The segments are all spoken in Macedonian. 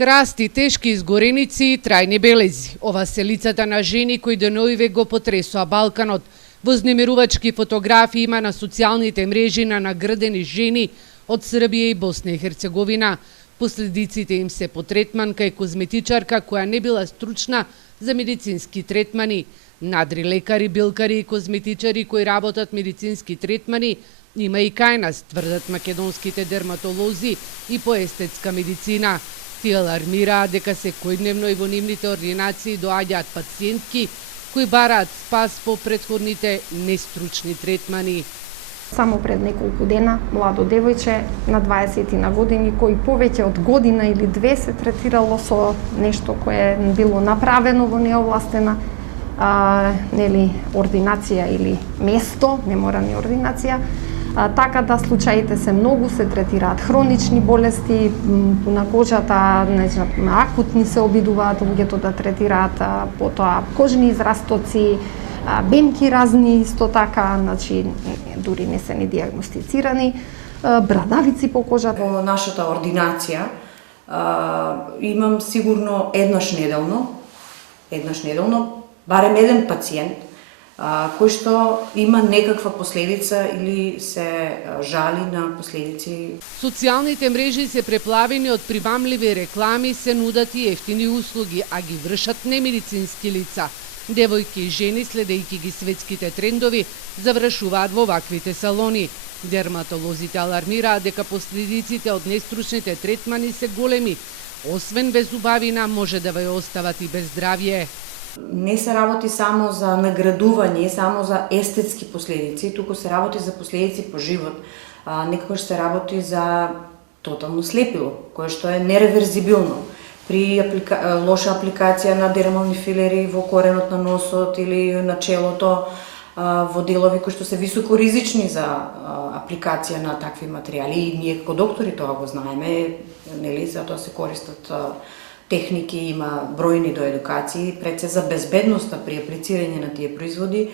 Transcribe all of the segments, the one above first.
Красти, тешки изгореници и трајни белези. Ова се лицата на жени кои деновиве го потресоа Балканот. Вознемирувачки фотографии има на социјалните мрежи на наградени жени од Србија и Босна и Херцеговина. Последиците им се по третманка и козметичарка која не била стручна за медицински третмани. Надри лекари, билкари и козметичари кои работат медицински третмани има и кај нас, тврдат македонските дерматолози и по естетска медицина. Тие алармираат дека секојдневно и во нивните ординации доаѓаат пациентки кои бараат спас по претходните нестручни третмани. Само пред неколку дена младо девојче на 20 на години кој повеќе од година или две се третирало со нешто кое било направено во неовластена ординација или место, не мора ни ординација. Така да случаите се многу, се третираат хронични болести на кожата, акутни се обидуваат луѓето да третираат, потоа кожни израстоци, бемки разни исто така, дури не се ни диагностицирани, брадавици по кожата. Во нашата ординација имам сигурно еднаш неделно, барем еден пациент кој што има некаква последица или се жали на последици. Социјалните мрежи се преплавени од привамливи реклами, се нудат и ефтини услуги, а ги вршат немедицински лица. Девојки и жени, следејќи ги светските трендови, завршуваат во ваквите салони. Дерматолозите алармираат дека последиците од нестручните третмани се големи. Освен без убавина, може да ве остават и без здравје. Не се работи само за наградување, само за естетски последици, туку се работи за последици по живот. Некогаш се работи за тотално слепило, кое што е нереверзибилно. При лоша апликација на дермални филери во коренот на носот или на челото, во делови кои што се високо ризични за апликација на такви материјали. И ние како доктори тоа го знаеме, нели, затоа се користат техники, има бројни до едукации, пред се за безбедноста при аплицирање на тие производи,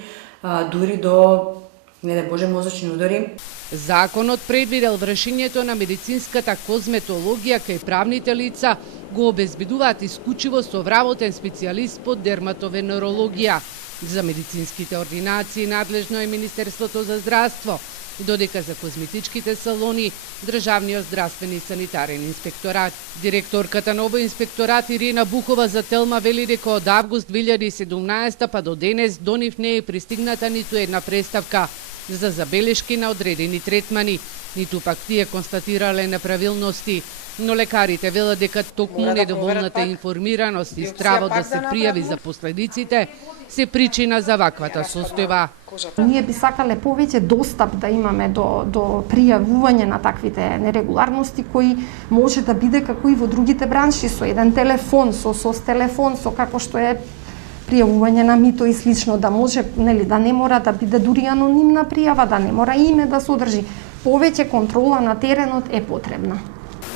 дури до, не да Боже, мозочни удари. Законот предвидел вршењето на медицинската козметологија кај правните лица го обезбедуваат исклучиво со вработен специјалист по дерматовенерологија. За медицинските ординации надлежно е Министерството за здравство, додека за козметичките салони Државниот здравствен и санитарен инспекторат. Директорката на овој инспекторат Ирина Бухова за Телма вели дека од август 2017 па до денес до нив не е пристигната ниту една преставка за забелешки на одредени третмани, ниту пак тие констатирале неправилности. Но лекарите велат дека токму недоволната информираност и стравот да се пријави за последиците се причина за ваквата состојба. Ние би сакале повеќе достап да имаме до пријавување на таквите нерегуларности кои може да биде како и во другите бранши, со еден телефон, со телефон, со како што е пријавување на мито и слично, да може, нели, да не мора да биде дури анонимна пријава, да не мора име да содржи. Повеќе контрола на теренот е потребна.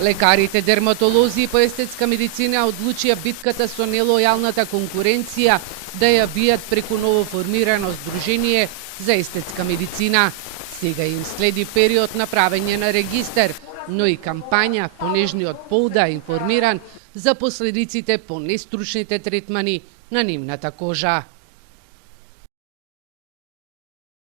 Лекарите, дерматолози и по естетска медицина одлучија битката со нелојалната конкуренција да ја бијат преку новоформирано Сдружение за естетска медицина. Сега им следи период на правење на регистер, но и кампања по нежниот пол да информиран за последиците по нестручните третмани на нивната кожа.